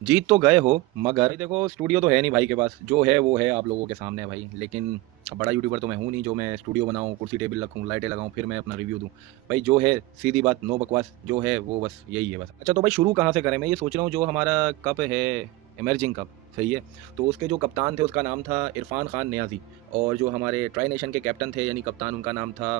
जीत तो गए हो, मगर भाई देखो स्टूडियो तो है नहीं भाई के पास, जो है वो है आप लोगों के सामने भाई। लेकिन बड़ा यूट्यूबर तो मैं हूँ नहीं जो मैं स्टूडियो बनाऊँ, कुर्सी टेबल रखूँ, लाइटें लगाऊँ, फिर मैं अपना रिव्यू दूँ। भाई जो है सीधी बात, नो बकवास, जो है वो बस यही है बस। अच्छा तो भाई शुरू कहाँ से करें? मैं ये सोच रहा हूँ जो हमारा कप है, इमर्जिंग कप, सही है? तो उसके जो कप्तान थे उसका नाम था इरफान खान नियाज़ी, और जो हमारे ट्राई नेशन के कैप्टन थे यानी कप्तान, उनका नाम था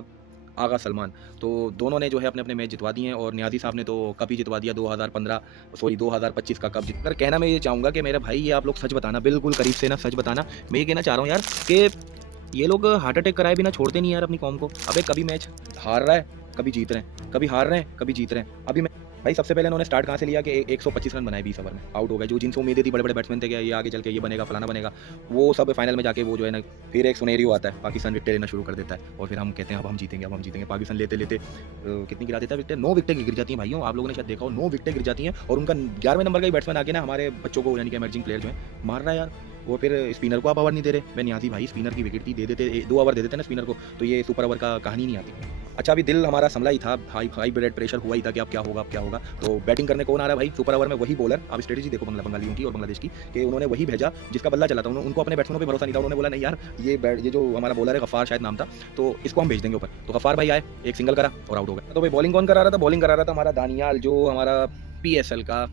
आगा सलमान। तो दोनों ने जो है अपने-अपने मैच जितवा दिए हैं, और नियाज़ी साहब ने तो कप ही जितवा दिया 2015, सॉरी 2025 का कप जीत कर। कहना मैं ये चाहूँगा कि मेरे भाई ये आप लोग सच बताना, बिल्कुल करीब से ना सच बताना। मैं ये कहना चाह रहा हूँ यार कि ये लोग हार्ट अटैक कराए बिना छोड़ते नहीं यार अपनी कौम को। अबे कभी मैच हार रहा है, कभी जीत रहे हैं, कभी हार रहे हैं, कभी जीत रहे हैं। अभी मैं भाई सबसे पहले इन्होंने स्टार्ट कहाँ से लिया कि 125 रन बनाए 20 ओवर में, आउट हो गए। जो जिनसे उम्मीदें थी, बड़े-बड़े बैट्समैन थे कि ये आगे चल के ये बनेगा, फलाना बनेगा, वो सब फाइनल में जाके वो जो है ना, फिर एक सिनेरियो आता है, पाकिस्तान विकेट लेना शुरू कर देता है, और फिर हम कहते हैं अब हम जीतेंगे, अब हम जीतेंगे। पाकिस्तान लेते-लेते कितनी गिरा देता है विकेट? 9 विकेटें गिर जाती हैं भाइयों, आप लोगों ने शायद देखा हो, 9 विकेटें गिर जाती हैं, और उनका 11वें नंबर का ही बैट्समैन आके ना हमारे बच्चों को यानी कि इमर्जिंग प्लेयर जो है मार रहा है यार। वो फिर स्पिनर को आप ओवर नहीं दे रहे। मैं नियाज़ी भाई स्पिनर की विकेट थी, दे देते 2 ओवर दे देते ना स्पिनर को, तो ये सुपर ओवर का कहानी नहीं आती। अच्छा अभी दिल हमारा संभला ही था, हाई हाई ब्लड प्रेशर हुआ ही था कि अब क्या होगा, अब क्या होगा। तो बैटिंग करने कौन आ रहा है भाई सुपर ओवर में? वही बॉलर। आप स्ट्रेटजी देखो बंगालियों की और बांग्लादेश की, कि उन्होंने वही भेजा जिसका बल्ला चला था। उनको अपने बैट्समैनों पे भरोसा नहीं था। उन्होंने बोला नहीं यार, ये जो हमारा बॉलर है, गफ्फार शायद नाम था, तो इसको हम भेज देंगे ऊपर। तो गफ्फार भाई आए, एक सिंगल करा और आउट हो गए। तो भाई बॉलिंग कौन करा रहा था? बॉलिंग करा रहा था हमारा दानियाल, जो हमारा पीएसएल का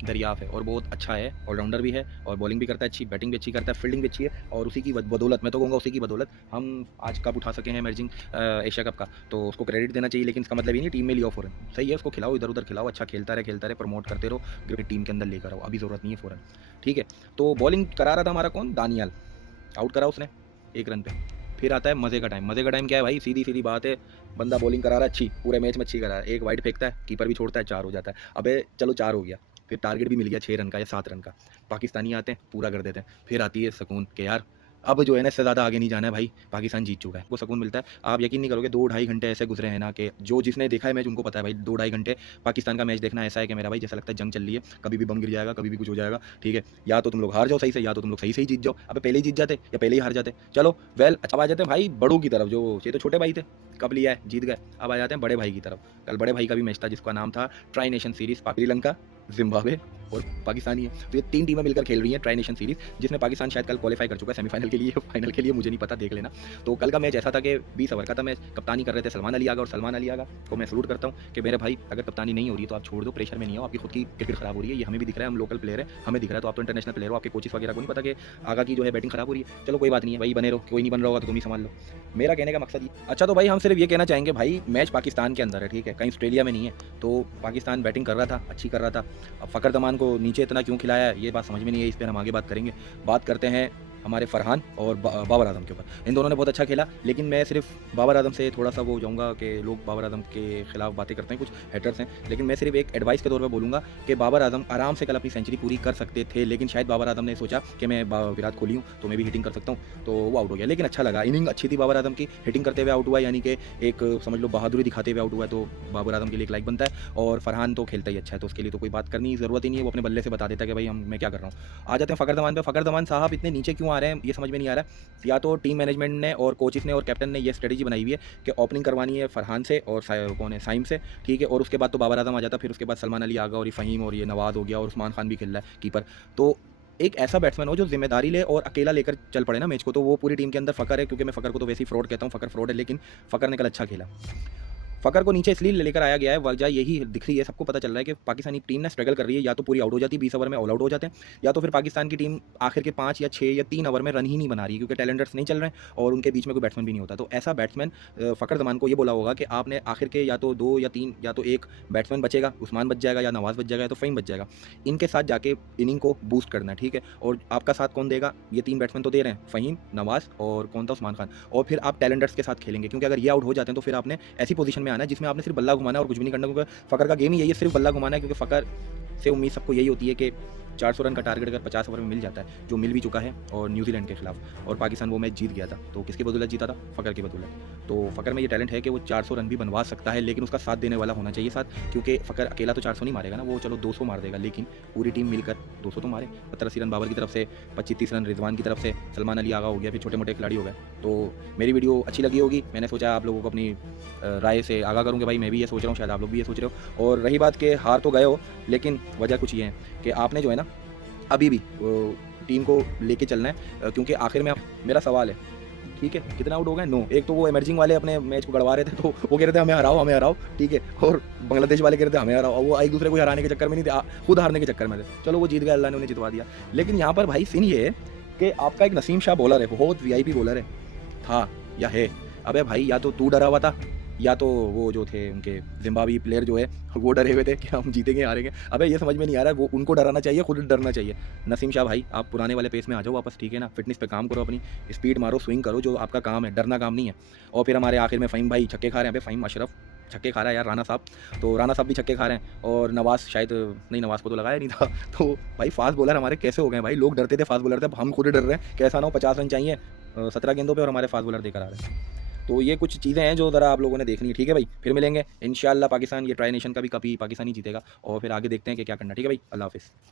दरियाफ है, और बहुत अच्छा है, ऑलराउंडर भी है, और बॉलिंग भी करता है अच्छी, बैटिंग भी अच्छी करता है, फील्डिंग भी अच्छी है, और उसी की बदौलत, मैं तो कहूँगा उसी की बदौलत हम आज कप उठा सके हैं इमर्जिंग एशिया कप का। तो उसको क्रेडिट देना चाहिए, लेकिन इसका मतलब ये नहीं टीम में लियो फ़ौरन। सही है, उसको खिलाओ, इधर उधर खिलाओ, अच्छा खेलता रहे, प्रमोट करते रहो, क्रिकेट टीम के अंदर लेकर आओ, अभी ज़रूरत नहीं है फ़ौरन। ठीक है, तो बॉलिंग करा रहा था हमारा कौन? दानियाल, आउट करा उसने 1 रन पे। फिर आता है मज़े का टाइम। मज़े का टाइम क्या है भाई? सीधी-सीधी बात है, बंदा बॉलिंग करा रहा है अच्छी, पूरे मैच में अच्छी करा रहा है, एक वाइड फेंकता है, कीपर भी छोड़ता है, 4 हो जाता है। अबे चलो 4 हो गया, फिर टारगेट भी मिल गया 6 रन का या 7 रन का। पाकिस्तानी आते हैं, पूरा कर देते हैं। फिर आती है सुकून कि यार अब जो है ना इससे ज़्यादा आगे नहीं जाना है भाई, पाकिस्तान जीत चुका है। वो सुकून मिलता है। आप यकीन नहीं करोगे, 2 ढाई घंटे ऐसे गुज़रे हैं ना कि जो जिसने देखा है मैच उनको पता है भाई, 2 ढाई घंटे पाकिस्तान का मैच देखना ऐसा है कि मेरा भाई जैसा लगता है जंग चल रही है, कभी भी बम गिर जाएगा, कभी भी कुछ हो जाएगा, ठीक है? या तो तुम लोग हार जाओ सही से, या तो तुम लोग सही-सही जीत जाओ। अबे पहले ही जीत जाते या पहले ही हार जाते। चलो वेल, अब आ जाते हैं भाई बड़ों की तरफ, जो ये तो छोटे भाई थे, कप लिया है, जीत गए। अब आ जाते हैं बड़े भाई की तरफ। कल बड़े भाई का भी मैच था जिसका नाम था tri nation series, Sri Lanka, Zimbabwe और पाकिस्तानी है। तो ये 3 टीमें मिलकर खेल रही हैं ट्राई नेशन सीरीज़, जिसमें पाकिस्तान शायद कल क्वालीफाई कर चुका है सेमीफाइनल के लिए, फाइनल के लिए मुझे नहीं पता, देख लेना। तो कल का मैच ऐसा था कि 20 ओवर का था मैच, कप्तानी कर रहे थे सलमान अली आगा, और सलमान अली आगा को मैं सैल्यूट करता हूँ कि मेरे भाई अगर कप्तानी नहीं हो रही है तो आप छोड़ दो, प्रेशर में नहीं आओ, आपकी खुद की क्रिकेट खराब हो रही है, ये हमें भी दिख रहा है, हम लोकल प्लेयर है, हमें दिख रहा है, तो आप तो इंटरनेशनल प्लेयर हो, आपके कोचेस वगैरह को नहीं पता कि आगा की जो है बैटिंग खराब हो रही है। चलो कोई बात नहीं है भाई, बने रहो, कोई नहीं बन रहा होगा तो तुम ही संभाल लो। मेरा कहने का मकसद ये। अच्छा तो भाई हम सिर्फ ये कहना चाहेंगे भाई, मैच पाकिस्तान के अंदर है, ठीक है, कहीं ऑस्ट्रेलिया में नहीं है। तो पाकिस्तान बैटिंग कर रहा था, अच्छी कर रहा था। अब फ़खर ज़मान को नीचे इतना क्यों खिलाया है, ये बात समझ में नहीं है, इस पर हम आगे बात करेंगे। बात करते हैं हमारे फरहान और बाबर आज़म के ऊपर। इन दोनों ने बहुत अच्छा खेला, लेकिन मैं सिर्फ बाबर आज़म से थोड़ा-सा वो जाऊँगा कि लोग बाबर आज़म के खिलाफ बातें करते हैं, कुछ हेटर्स हैं, लेकिन मैं सिर्फ एक एडवाइस के तौर पे बोलूँगा कि बाबर आज़म आराम से कल अपनी सेंचुरी पूरी कर सकते थे, लेकिन शायद बाबर आज़म ने सोचा कि मैं विराट कोहली हूँ, तो मैं भी हिटिंग कर सकता हूँ, तो वो आउट हो गया। लेकिन अच्छा लगा, इनिंग अच्छी थी बाबर आज़म की, हिटिंग करते हुए आउट हुआ, यानी कि एक समझ लो बहादुरी दिखाते हुए आउट हुआ, तो बाबर आज़म के लिए एक लाइक बनता है। और फरहान तो खेलता ही अच्छा है, तो उसके लिए तो कोई बात करने की ज़रूरत ही नहीं है, वो अपने बल्ले से बता देता है कि भाई मैं क्या कर रहा हूँ। आ जाते हैं फ़खर ज़मान पे। फ़खर ज़मान साहब इतने नीचे क्यों आ रहे हैं, ये समझ में नहीं आ रहा है। या तो टीम मैनेजमेंट ने और कोचेस ने और कैप्टन ने ये स्ट्रेटजी बनाई हुई है कि ओपनिंग करवानी है फरहान से और कौन है, साइम से, ठीक है, और उसके बाद तो बाबर आज़म आ जाता, फिर उसके बाद सलमान अली आगा और ये फ़हीम और ये नवाज़ हो गया, और उस्मान खान भी खेल रहा है कीपर। तो एक ऐसा बैट्समैन हो जो जिम्मेदारी ले और अकेला लेकर चल पड़े ना मैच को, तो वो पूरी टीम के अंदर फ़खर है, क्योंकि मैं फ़खर को तो वैसे ही फ्रॉड कहता हूँ, फ़खर फ्रॉड है, लेकिन फ़खर ने कल अच्छा खेला। फ़खर को नीचे इसलिए लेकर आया गया है, वजह यही दिख रही है, सबको पता चल रहा है कि पाकिस्तानी टीम ना स्ट्रगल कर रही है, या तो पूरी आउट हो जाती है 20 ओवर में, ऑल आउट हो जाते हैं, या तो फिर पाकिस्तान की टीम आखिर के 5 या 6 या 3 ओवर में रन ही नहीं बना रही है, क्योंकि टैलेंटर्स नहीं चल रहे हैं और उनके बीच में कोई बैट्समैन भी नहीं होता। तो ऐसा बैट्समैन फ़खर ज़मान को ये बोला होगा कि आपने आखिर के या तो 2 या 3 या तो 1 बैट्समैन बचेगा, उस्मान बच जाएगा या नवाज़ बच जाएगा या तो फ़हीम बच जाएगा, इनके साथ जाके इनिंग को बूस्ट करना है, ठीक है। और आपका साथ कौन देगा? ये 3 बैट्समैन तो दे रहे हैं, फ़हीम, नवाज़ और कौन था, उस्मान खान, और फिर आप टैलेंटर्स के साथ खेलेंगे, क्योंकि अगर ये आउट हो जाते हैं तो फिर आपने ऐसी पोजीशन में आना है जिसमें आपने सिर्फ बल्ला घुमाना है और कुछ भी नहीं करना, क्योंकि फ़खर का गेम ही यही है, सिर्फ बल्ला घुमाना है, क्योंकि फ़खर से उम्मीद सबको यही होती है कि 400 रन का टारगेट अगर 50 ओवर में मिल जाता है, जो मिल भी चुका है, और न्यूजीलैंड के खिलाफ, और पाकिस्तान वो मैच जीत गया था, तो किसकी बदौलत जीता था? फ़खर की बदौलत। तो फ़खर में ये टैलेंट है कि वो 400 रन भी बनवा सकता है, लेकिन उसका साथ देने वाला होना चाहिए साथ, क्योंकि फ़खर अकेला तो 400 नहीं मारेगा ना, वो चलो 200 मार देगा, लेकिन पूरी टीम मिलकर 200 तो मारे। 70-80 रन बाबर की तरफ से, 25-30 रन रिजवान की तरफ से, सलमान अली आगा हो गया, फिर छोटे-मोटे खिलाड़ी हो गए। तो मेरी वीडियो अच्छी लगी होगी, मैंने सोचा आप लोगों को अपनी राय से आगाह करूँ कि भाई मैं भी ये सोच रहा हूँ, शायद आप लोग भी ये सोच रहे हो। और रही बात कि हार तो गए हो, लेकिन वजह कुछ ये है कि आपने जो है ना अभी भी टीम को लेके चलना है, क्योंकि आखिर में मेरा सवाल है, ठीक है, कितना आउट हो गए? 9। एक तो वो इमर्जिंग वाले अपने मैच को गड़वा रहे थे, तो वो कह रहे थे हमें हराओ, ठीक है, और बांग्लादेश वाले कह रहे थे हमें हराओ। वो एक दूसरे को हराने के चक्कर में नहीं थे, खुद हारने के चक्कर में थे। चलो वो जीत गए, अल्लाह ने उन्हें जितवा दिया। लेकिन यहाँ पर भाई सीन ये है कि आपका एक नसीम शाह बॉलर है, बहुत वीआईपी बॉलर है, था या है। अबे भाई या तो तू डरा हुआ था, या तो वो जो थे उनके जिम्बाब्वी प्लेयर जो है वो डरे हुए थे कि हम जीतेंगे हारेंगे। अबे ये समझ में नहीं आ रहा है, वो उनको डराना चाहिए, खुद डरना चाहिए। नसीम शाह भाई आप पुराने वाले पेस में आ जाओ वापस, ठीक है ना, फिटनेस पे काम करो, अपनी स्पीड मारो, स्विंग करो, जो आपका काम है, डरना काम नहीं है। और फिर हमारे आखिर में फ़हीम भाई छक्के खा रहे हैं, फ़हीम अशरफ छक्के खा रहा है यार, राना साहब, तो राना साहब भी छक्के खा रहे हैं, और नवाज़ शायद नहीं, नवाज़ को तो लगाया नहीं था। तो भाई फास्ट बॉलर हमारे कैसे हो गए भाई, लोग डरते थे फास्ट बॉलर थे, अब हम खुद डर रहे हैं, कैसा ना हो 50 रन चाहिए 17 गेंदों पे और हमारे फास्ट बॉलर देकर आ रहे हैं। तो ये कुछ चीज़ें हैं जो ज़रा आप लोगों ने देखनी है, ठीक है भाई। फिर मिलेंगे इंशाल्लाह, पाकिस्तान ये ट्राई नेशन का भी कप ही पाकिस्तान ही जीतेगा, और फिर आगे देखते हैं कि क्या करना है, ठीक है भाई। अल्लाह हाफ़िज़।